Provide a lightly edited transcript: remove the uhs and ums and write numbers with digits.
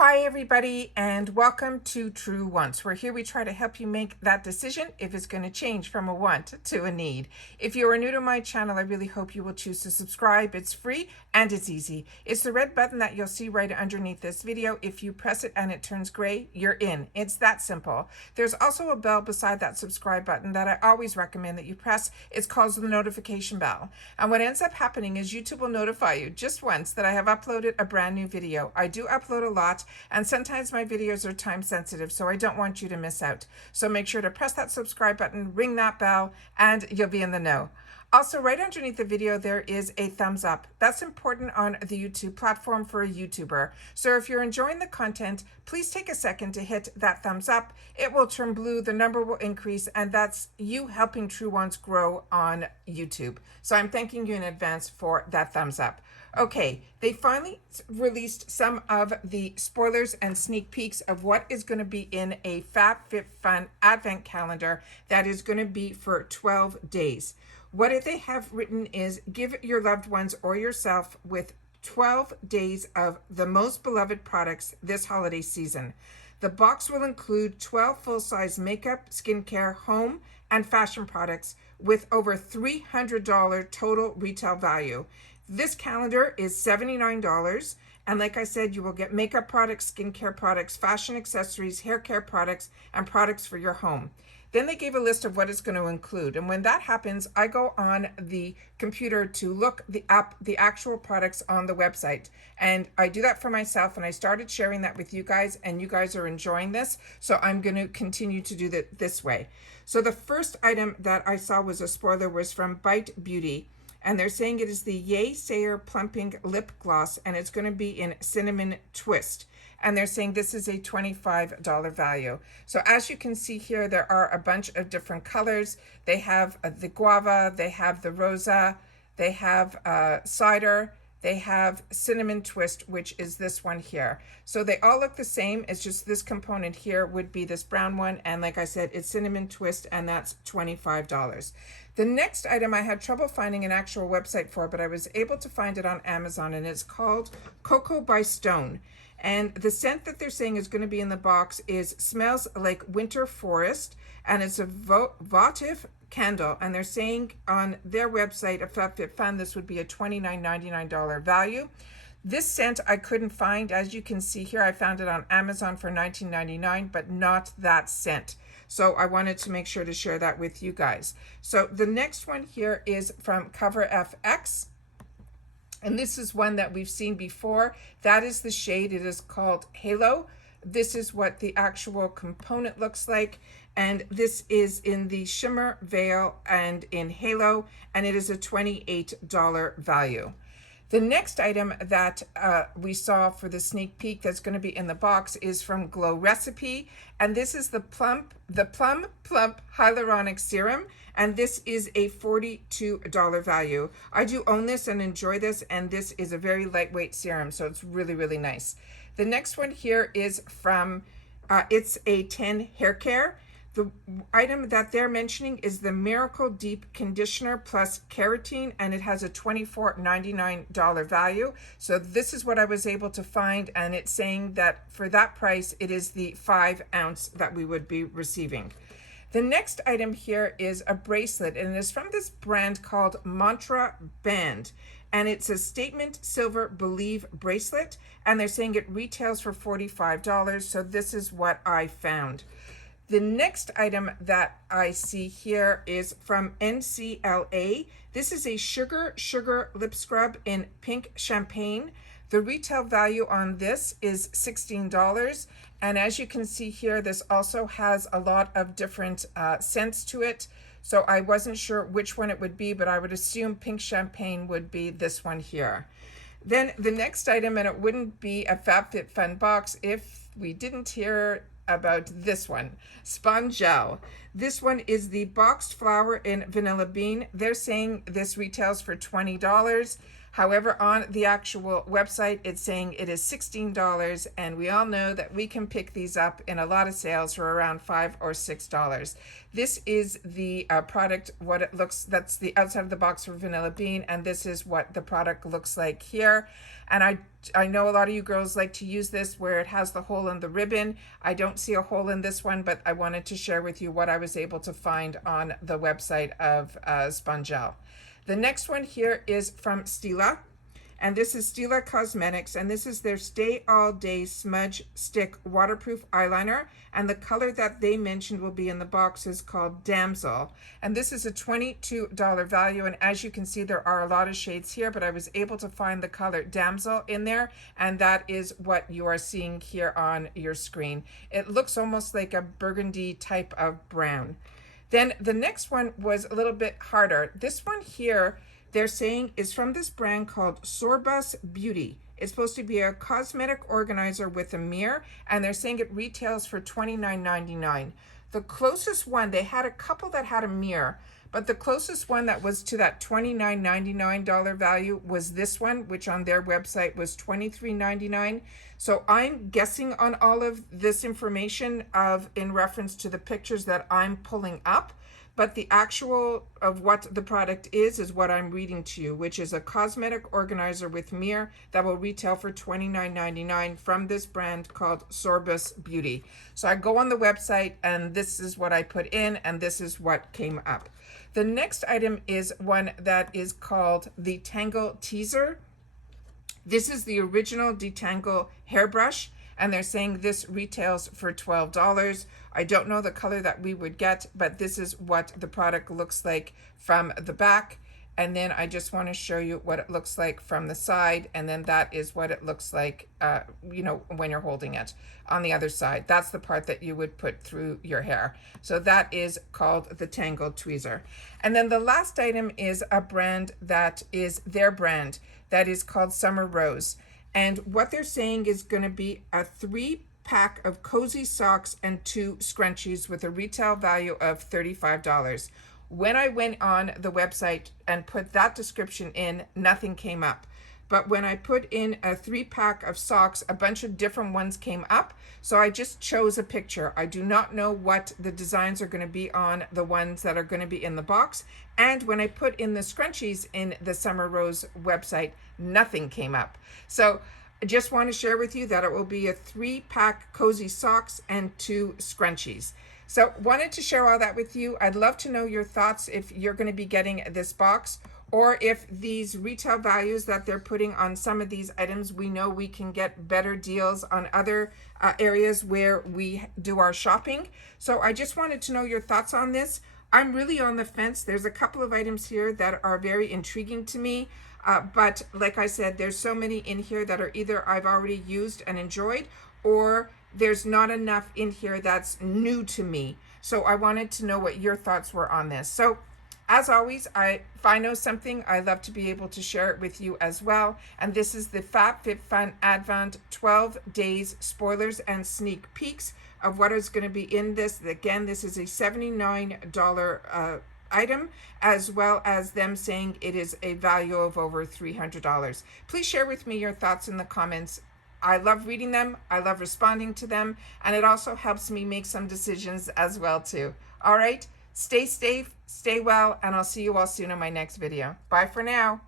Hi everybody and welcome to True Wants. Where here we try to help you make that decision if it's going to change from a want to a need. If you are new to my channel, I really hope you will choose to subscribe. It's free and it's easy. It's the red button that you'll see right underneath this video. If you press it and it turns gray, you're in. It's that simple. There's also a bell beside that subscribe button that I always recommend that you press. It's called the notification bell. And what ends up happening is YouTube will notify you just once that I have uploaded a brand new video. I do upload a lot, and sometimes my videos are time sensitive, so I don't want you to miss out. So make sure to press that subscribe button, ring that bell, and you'll be in the know. Also, right underneath the video, there is a thumbs up. That's important on the YouTube platform for a YouTuber. So if you're enjoying the content, please take a second to hit that thumbs up. It will turn blue, the number will increase, and that's you helping True Ones grow on YouTube. So I'm thanking you in advance for that thumbs up. Okay, they finally released some of the spoilers and sneak peeks of what is going to be in a FABFITFUN advent calendar that is going to be for 12 days. What they have written is give your loved ones or yourself with 12 days of the most beloved products this holiday season. The box will include 12 full-size makeup, skincare, home, and fashion products with over $300 total retail value. This calendar is $79, and like I said, you will get makeup products, skincare products, fashion accessories, hair care products, and products for your home. Then they gave a list of what it's going to include, and when that happens, I go on the computer to look up the actual products on the website, and I do that for myself, and I started sharing that with you guys, and you guys are enjoying this, so I'm going to continue to do that this way. So the first item that I saw was a spoiler was from Bite Beauty. And they're saying it is the YAYSAYER Plumping Lip Gloss, and it's going to be in Cinnamon Twist. And they're saying this is a $25 value. So as you can see here, there are a bunch of different colors. They have the guava, they have the rosa, they have cider, they have cinnamon twist, which is this one here. So they all look the same. It's just this component here would be this brown one. And like I said, it's cinnamon twist, and that's $25. The next item I had trouble finding an actual website for, but I was able to find it on Amazon, and it's called COCO by Stone. And the scent that they're saying is going to be in the box is smells like winter forest, and it's a Votive candle, and they're saying on their website of FABFITFUN this would be a $29.99 value. This scent I couldn't find. As you can see here, I found it on Amazon for $19.99, but not that scent. So I wanted to make sure to share that with you guys. So the next one here is from CoverFX. And this is one that we've seen before. That is the shade. It is called Halo. This is what the actual component looks like. And this is in the Shimmer Veil and in Halo. And it is a $28 value. The next item that we saw for the sneak peek that's going to be in the box is from Glow Recipe, and this is the Plump Hyaluronic Serum, and this is a $42 value. I do own this and enjoy this, and this is a very lightweight serum, so it's really, really nice. The next one here is from, it's a 10 Haircare. The item that they're mentioning is the Miracle Deep Conditioner plus Keratin, and it has a $24.99 value. So this is what I was able to find, and it's saying that for that price, it is the 5 ounce that we would be receiving. The next item here is a bracelet, and it is from this brand called Mantra Band. And it's a Statement Silver Believe bracelet, and they're saying it retails for $45. So this is what I found. The next item that I see here is from NCLA. This is a Sugar Lip Scrub in Pink Champagne. The retail value on this is $16. And as you can see here, this also has a lot of different scents to it. So I wasn't sure which one it would be, but I would assume Pink Champagne would be this one here. Then the next item, and it wouldn't be a FABFITFUN box if we didn't hear about this one, Spongelle. This one is the boxed flower in vanilla bean. They're saying this retails for $20. However, on the actual website, it's saying it is $16, and we all know that we can pick these up in a lot of sales for around $5 or $6. This is the product, what it looks, that's the outside of the box for Vanilla Bean, and this is what the product looks like here. And I know a lot of you girls like to use this where it has the hole in the ribbon. I don't see a hole in this one, but I wanted to share with you what I was able to find on the website of Spongelle. The next one here is from Stila, and this is Stila Cosmetics, and this is their Stay All Day Smudge Stick Waterproof Eyeliner, and the color that they mentioned will be in the box is called Damsel, and this is a $22 value, and as you can see, there are a lot of shades here, but I was able to find the color Damsel in there, and that is what you are seeing here on your screen. It looks almost like a burgundy type of brown. Then the next one was a little bit harder. This one here, they're saying is from this brand called Sorbus Beauty. It's supposed to be a cosmetic organizer with a mirror, and they're saying it retails for $29.99. The closest one, they had a couple that had a mirror, but the closest one that was to that $29.99 value was this one, which on their website was $23.99. So I'm guessing on all of this information in reference to the pictures that I'm pulling up, but the actual of what the product is what I'm reading to you, which is a cosmetic organizer with mirror that will retail for $29.99 from this brand called Sorbus Beauty. So I go on the website, and this is what I put in, and this is what came up. The next item is one that is called the Tangle Teezer. This is the original Detangle hairbrush, and they're saying this retails for $12. I don't know the color that we would get, but this is what the product looks like from the back. And then I just want to show you what it looks like from the side, and then that is what it looks like, you know, when you're holding it on the other side. That's the part that you would put through your hair. So that is called the Tangle Tweezer. And then the last item is a brand that is their brand that is called Summer&Rose. And what they're saying is going to be a 3-pack of cozy socks and 2 scrunchies with a retail value of $35. When I went on the website and put that description in, nothing came up. But when I put in a 3-pack of socks, a bunch of different ones came up. So I just chose a picture. I do not know what the designs are going to be on the ones that are going to be in the box. And when I put in the scrunchies in the Summer&Rose website, nothing came up. So I just want to share with you that it will be a 3-pack cozy socks and 2 scrunchies. So wanted to share all that with you. I'd love to know your thoughts if you're going to be getting this box, or if these retail values that they're putting on some of these items, we know we can get better deals on other areas where we do our shopping. So I just wanted to know your thoughts on this. I'm really on the fence. There's a couple of items here that are very intriguing to me. But like I said, there's so many in here that are either I've already used and enjoyed, or there's not enough in here that's new to me. So I wanted to know what your thoughts were on this. So as always, if I know something, I love to be able to share it with you as well. And this is the FABFITFUN Advent 12 Days Spoilers and Sneak Peeks of what is going to be in this. Again, this is a $79 item, as well as them saying it is a value of over $300. Please share with me your thoughts in the comments. I love reading them, I love responding to them, and it also helps me make some decisions as well too. All right, stay safe, stay well, and I'll see you all soon in my next video. Bye for now.